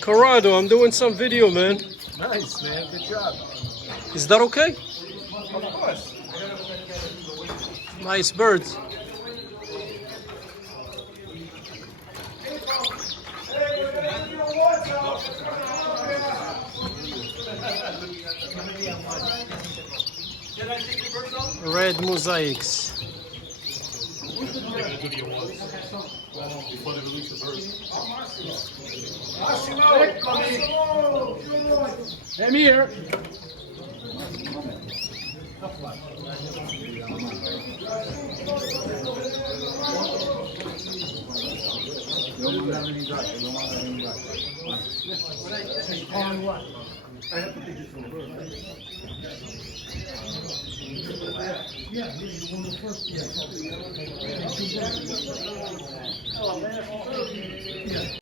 Corrado, I'm doing some video, man. Nice, man. Good job. Is that okay? Of course. Nice birds. Red mosaics. I'm here. I have to take this one first. Yeah, you want to first. Yeah.